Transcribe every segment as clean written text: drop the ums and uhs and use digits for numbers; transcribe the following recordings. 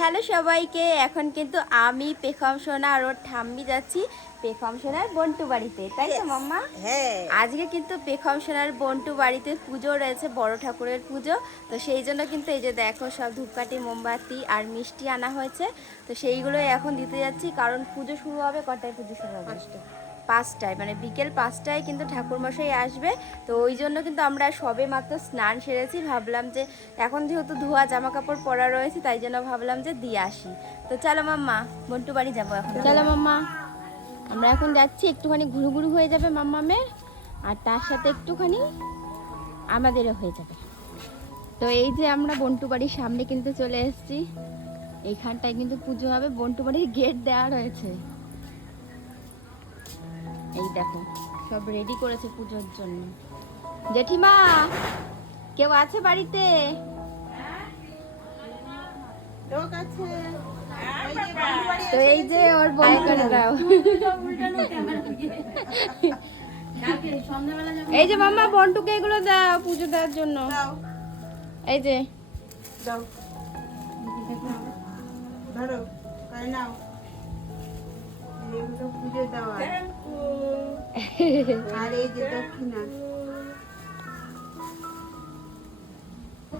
Hello সবাইকে, এখন কিন্তু আমি পেখম সোনা আর ওর ঠাম্মি যাচ্ছি পেখম সোনার বন্টু বাড়িতে, তাই তো মাম্মা? হ্যাঁ, আজকে কিন্তু পেখম সোনার বন্টু বাড়িতে পুজো রয়েছে, বড় ঠাকুরের পুজো। তো সেই জন্য কিন্তু এই যে দেখো সব ধূপকাঠি, মোমবাতি আর মিষ্টি আনা হয়েছে। তো সেইগুলোই এখন দিতে যাচ্ছি, কারণ পুজো শুরু হবে কটায়? পুজো শুরু হবে 5টায়, মানে বিকেল 5টায় কিন্তু ঠাকুরমশাই আসবে। তো ওই জন্য কিন্তু আমরা সবে মাত্র স্নান সেরেছি, ভাবলাম যে এখন যেহেতু ধোয়া জামা কাপড় পরা রয়েছে, তাই জন্য ভাবলাম যে দিয়ে আসি। তো চলো মাম্মা, বন্টু বাড়ি যাবো এখন। চলো মাম্মা, আমরা এখন যাচ্ছি, একটুখানি ঘুরু ঘুরু হয়ে যাবে মাম্মামের, আর তার সাথে একটুখানি আমাদেরও হয়ে যাবে। তো এই যে আমরা বন্টু বাড়ির সামনে কিন্তু চলে এসেছি, এইখানটায় কিন্তু পুজো হবে। বন্টু বাড়ির গেট দেওয়া রয়েছে, এই দেখো সব রেডি করেছে পুজোর জন্য। জেঠিমা, কেউ আছে বাড়িতে? তো এই যে ওর বন্ধুরাও, এই যে মাম্মা বন্টুকে এগুলো দাও পুজো দেওয়ার জন্য। এই যে ধরো করে নাও, এগুলো পুজো দেওয়া। আর এই যে দক্ষিণা,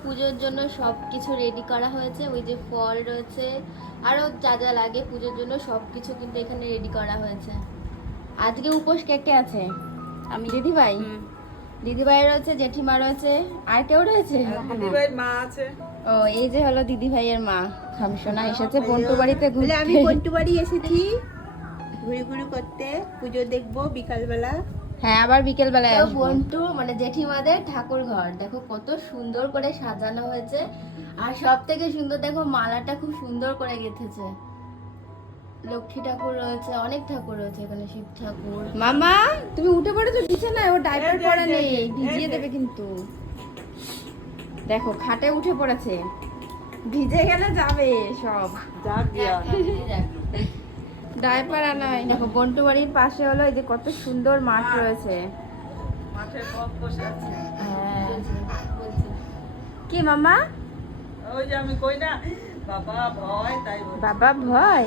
পুজোর জন্য সব কিছু রেডি করা হয়েছে। ওই যে ফল রয়েছে, আরও যা যা লাগে পুজোর জন্য সব কিছু কিন্তু এখানে রেডি করা হয়েছে। আজকে উপোস কে কে আছে? আমি, দিদিভাই, দিদিভাই রয়েছে, জেঠিমা রয়েছে, আর কেউ রয়েছে? দিদিভাইয়ের মা আছে। ও, এই যে হলো দিদিভাইয়ের মা খামসোনা এসেছে বন্টু বাড়িতে ঘুরতে। আমি বন্টু বাড়ি এসেছি ঘুরি ঘুরি করতে, পুজো দেখবো বিকালবেলা। হ্যাঁ, আবার বিকেল বেলায় বন্টু মানে জেঠিমাদের ঠাকুর ঘর দেখো কত সুন্দর করে সাজানো হয়েছে, আর সব থেকে সুন্দর দেখো মালাটা খুব সুন্দর করে গেঁথেছে। লক্ষ্মী ঠাকুর রয়েছে, অনেক ঠাকুর রয়েছে এখানে, শিব ঠাকুর। মামা, তুমি উঠে পড়েছো বিছানায়, ও ডাইপার পরা নেই, ভিজিয়ে দেবে কিন্তু। দেখো খাটে উঠে পড়েছে, ভিজে গেলে যাবে সব। ডাইপার আনা হয়। দেখো বন্টু বাড়ির পাশে হলো এই যে কত সুন্দর মাঠ রয়েছে। হ্যাঁ। কি মামা? ওই যে আমি কই না বাবা ভয়, তাই বলি। বাবা ভয়,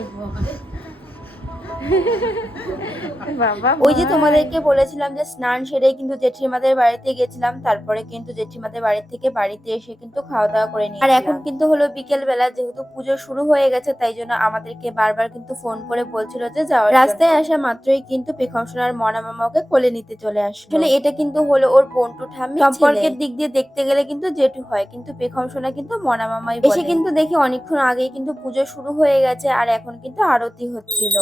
বাবা ওই যে তোমাদেরকে বলেছিলাম যে স্নান সেরে কিন্তু জেঠিমাদের বাড়িতে গেছিলাম, তারপরে কিন্তু জেঠিমাদের বাড়ি থেকে বাড়িতে এসে কিন্তু খাওয়া দাওয়া করে নিই। আর এখন কিন্তু হলো বিকেল বেলা, যেহেতু পুজো শুরু হয়ে গেছে, তাই জন্য আমাদেরকে বারবার কিন্তু ফোন করে বলছিল যে যাওয়ার। রাস্তায় আসা মাত্রই কিন্তু পেখম সোনার মনা মামা ওকে কোলে নিতে চলে আসে। আসলে এটা কিন্তু হলো ওর বন্টু ঠাম্মি, সম্পর্কের দিক দিয়ে দেখতে গেলে কিন্তু জেঠু হয়, কিন্তু পেখম সোনা কিন্তু মনা মামাই বলে। এসে কিন্তু দেখি অনেকক্ষণ আগেই কিন্তু পুজো শুরু হয়ে গেছে, আর এখন কিন্তু আরতি হচ্ছিল।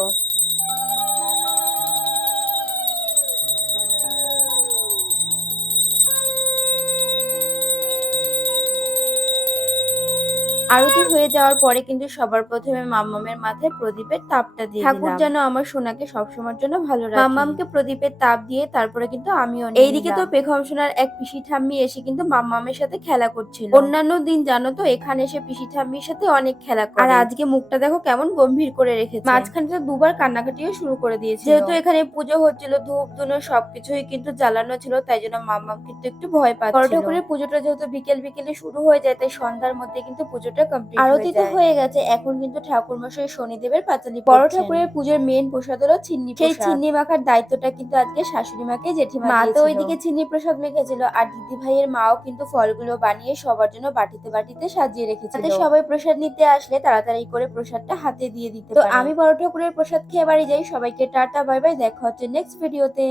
আরতি হয়ে যাওয়ার পরে কিন্তু সবার প্রথমে মাম্মামের মাথায় প্রদীপের তাপটা দিয়ে ঠাকুর যেন আমার সোনাকে সবসময়ের জন্য ভালো রাখে। মাম্মামকে প্রদীপের তাপ দিয়ে তারপরে কিন্তু আমিও এইদিকে তো পেখম সোনার এক পিসি ঠাম্মি এসে কিন্তু মাম্মামের সাথে খেলা করছিল। অন্যান্য দিন জানো তো এখানে এসে পিসি ঠাম্মির সাথে অনেক খেলা করে, আর আজকে মুখটা দেখো কেমন গম্ভীর করে রেখেছে। মাঝখানে তো দুবার কান্নাকাটিও শুরু করে দিয়েছে। যেহেতু এখানে পুজো হচ্ছিল, ধূপ ধুনো সবকিছুই কিন্তু জ্বালানো ছিল, তাই জন্য মাম্মাম কিন্তু একটু ভয় পাচ্ছিল। বড় ঠাকুরের পুজোটা যেহেতু বিকেল বিকেলে শুরু হয়ে যায়, তাই সন্ধ্যার মধ্যে কিন্তু পুজোটা কমপ্লিট হয়ে যায়। আরতি তো হয়ে গেছে, এখন কিন্তু ঠাকুরমশাই শনিদেবের পাঁচালি পড়ছেন। বড় ঠাকুরের পুজোর মেন প্রসাদ হলো চিন্নি প্রসাদ। সেই চিন্নি মাখার দায়িত্বটা কিন্তু আজকে শাশুড়ি মাকে জেঠিমা দিয়েছিল। মা তো ওইদিকে চিন্নি প্রসাদ মেখেছিল, আর দিদি ভাইয়ের মাও কিন্তু ফলগুলো বানিয়ে সবার জন্য বাটিতে বাটিতে সাজিয়ে রেখেছিল, যাতে সবাই প্রসাদ নিতে আসলে তাড়াতাড়ি করে প্রসাদটা হাতে দিয়ে দিতে পারে। তো আমি বড় ঠাকুরের প্রসাদ খেয়ে বাড়ি যাই। সবাইকে টাটা, বাই বাই, দেখা হচ্ছে নেক্সট ভিডিওতে।